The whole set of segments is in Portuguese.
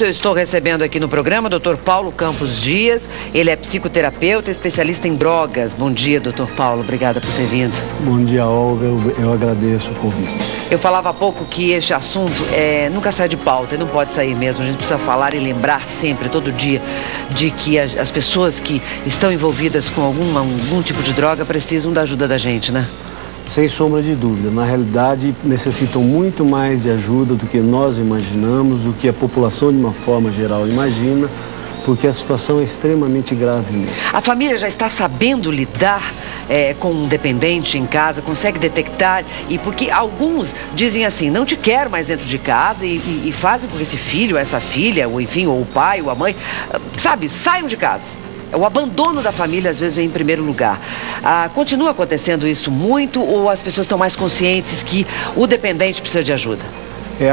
minutos eu estou recebendo aqui no programa o Dr. Paulo Campos Dias. Ele é psicoterapeuta, especialista em drogas. Bom dia, Dr. Paulo. Obrigada por ter vindo. Bom dia, Olga. Eu agradeço o convite. Eu falava há pouco que este assunto nunca sai de pauta e não pode sair mesmo. A gente precisa falar e lembrar sempre, todo dia, de que as pessoas que estão envolvidas com algum tipo de droga precisam da ajuda da gente, né? Sem sombra de dúvida. Na realidade, necessitam muito mais de ajuda do que nós imaginamos, do que a população de uma forma geral imagina, porque a situação é extremamente grave mesmo. A família já está sabendo lidar com um dependente em casa, consegue detectar, e porque alguns dizem assim, não te quero mais dentro de casa e fazem com que esse filho, essa filha, ou enfim, ou o pai, ou a mãe, sabe, saiam de casa. O abandono da família, às vezes, vem em primeiro lugar. Continua acontecendo isso muito ou as pessoas estão mais conscientes que o dependente precisa de ajuda?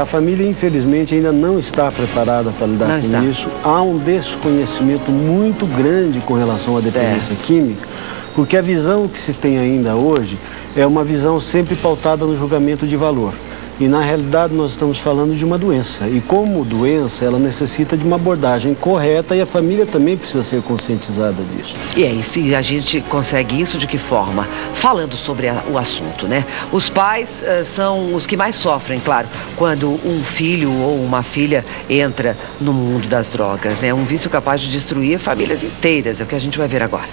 A família, infelizmente, ainda não está preparada para lidar com isso. Há um desconhecimento muito grande com relação à dependência química, porque a visão que se tem ainda hoje é uma visão sempre pautada no julgamento de valor. E, na realidade, nós estamos falando de uma doença. E, como doença, ela necessita de uma abordagem correta e a família também precisa ser conscientizada disso. E aí, se a gente consegue isso, de que forma? Falando sobre o assunto, né? Os pais são os que mais sofrem, claro, quando um filho ou uma filha entra no mundo das drogas, né? Um vício capaz de destruir famílias inteiras, é o que a gente vai ver agora.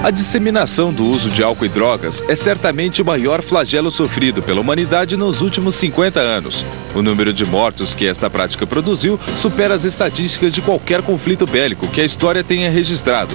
A disseminação do uso de álcool e drogas é certamente o maior flagelo sofrido pela humanidade nos últimos 50 anos. O número de mortos que esta prática produziu supera as estatísticas de qualquer conflito bélico que a história tenha registrado.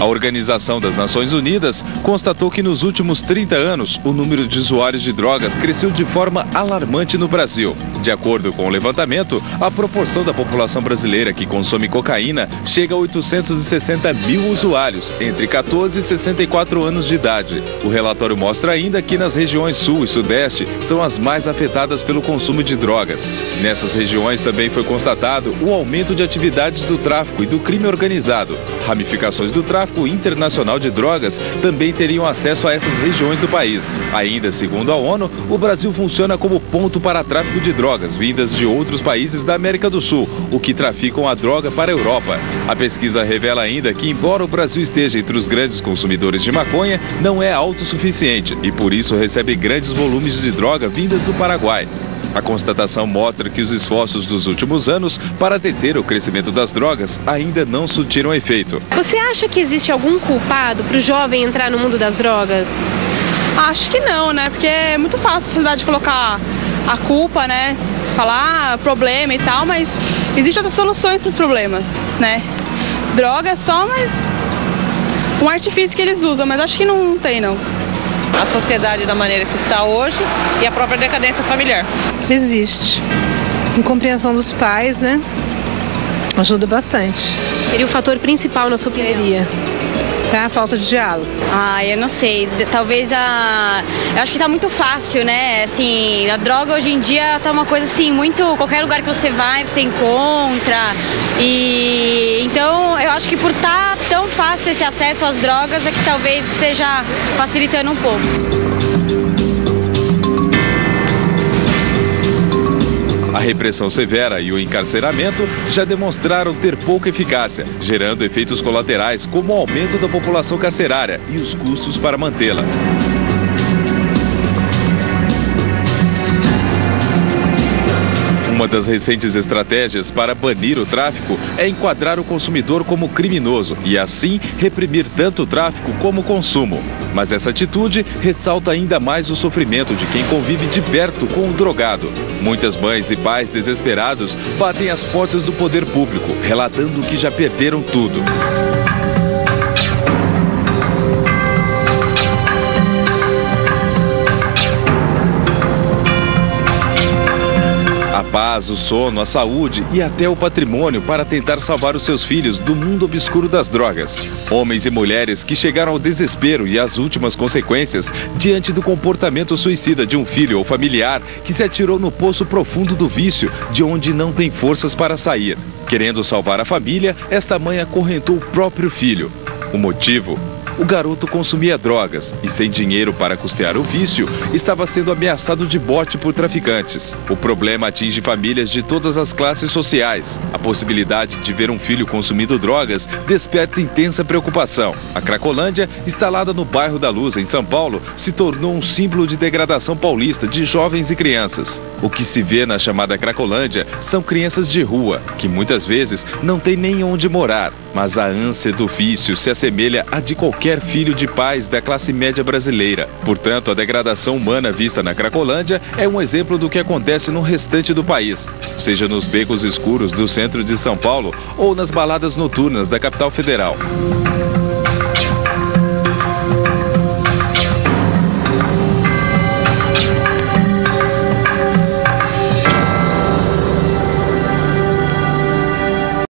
A Organização das Nações Unidas constatou que nos últimos 30 anos o número de usuários de drogas cresceu de forma alarmante no Brasil. De acordo com o levantamento, a proporção da população brasileira que consome cocaína chega a 860 mil usuários, entre 14 e 64 anos de idade. O relatório mostra ainda que nas regiões sul e sudeste são as mais afetadas pelo consumo de drogas. Nessas regiões também foi constatado o aumento de atividades do tráfico e do crime organizado. Ramificações do tráfico internacional de drogas também teriam acesso a essas regiões do país. Ainda segundo a ONU, o Brasil funciona como ponto para tráfico de drogas vindas de outros países da América do Sul, o que traficam a droga para a Europa. A pesquisa revela ainda que, embora o Brasil esteja entre os grandes consumidores de maconha, não é autossuficiente e por isso recebe grandes volumes de droga vindas do Paraguai. A constatação mostra que os esforços dos últimos anos para deter o crescimento das drogas ainda não surtiram efeito. Você acha que existe algum culpado para o jovem entrar no mundo das drogas? Acho que não, né? Porque é muito fácil a sociedade colocar a culpa, né? Falar problema e tal, mas existem outras soluções para os problemas, né? Droga é só mais um artifício que eles usam, mas acho que não tem, não. A sociedade da maneira que está hoje e a própria decadência familiar. Existe. Incompreensão dos pais, né? Ajuda bastante. Seria o fator principal, na sua opinião? Tá? A falta de diálogo. Eu não sei. Talvez eu acho que tá muito fácil, né? Assim, a droga hoje em dia tá uma coisa assim, muito... Qualquer lugar que você vai, você encontra. E então, eu acho que por estar tão fácil esse acesso às drogas é que talvez esteja facilitando um pouco. A repressão severa e o encarceramento já demonstraram ter pouca eficácia, gerando efeitos colaterais como o aumento da população carcerária e os custos para mantê-la. Uma das recentes estratégias para banir o tráfico é enquadrar o consumidor como criminoso e, assim, reprimir tanto o tráfico como o consumo. Mas essa atitude ressalta ainda mais o sofrimento de quem convive de perto com o drogado. Muitas mães e pais desesperados batem as portas do poder público, relatando que já perderam tudo. A paz, o sono, a saúde e até o patrimônio para tentar salvar os seus filhos do mundo obscuro das drogas. Homens e mulheres que chegaram ao desespero e às últimas consequências diante do comportamento suicida de um filho ou familiar que se atirou no poço profundo do vício, de onde não tem forças para sair. Querendo salvar a família, esta mãe acorrentou o próprio filho. O motivo? o garoto consumia drogas e, sem dinheiro para custear o vício, estava sendo ameaçado de morte por traficantes. O problema atinge famílias de todas as classes sociais. A possibilidade de ver um filho consumindo drogas desperta intensa preocupação. A Cracolândia, instalada no bairro da Luz, em São Paulo, se tornou um símbolo de degradação paulista de jovens e crianças. O que se vê na chamada Cracolândia são crianças de rua, que muitas vezes não têm nem onde morar. Mas a ânsia do vício se assemelha à de qualquer filho de pais da classe média brasileira. Portanto, a degradação humana vista na Cracolândia é um exemplo do que acontece no restante do país, seja nos becos escuros do centro de São Paulo ou nas baladas noturnas da capital federal.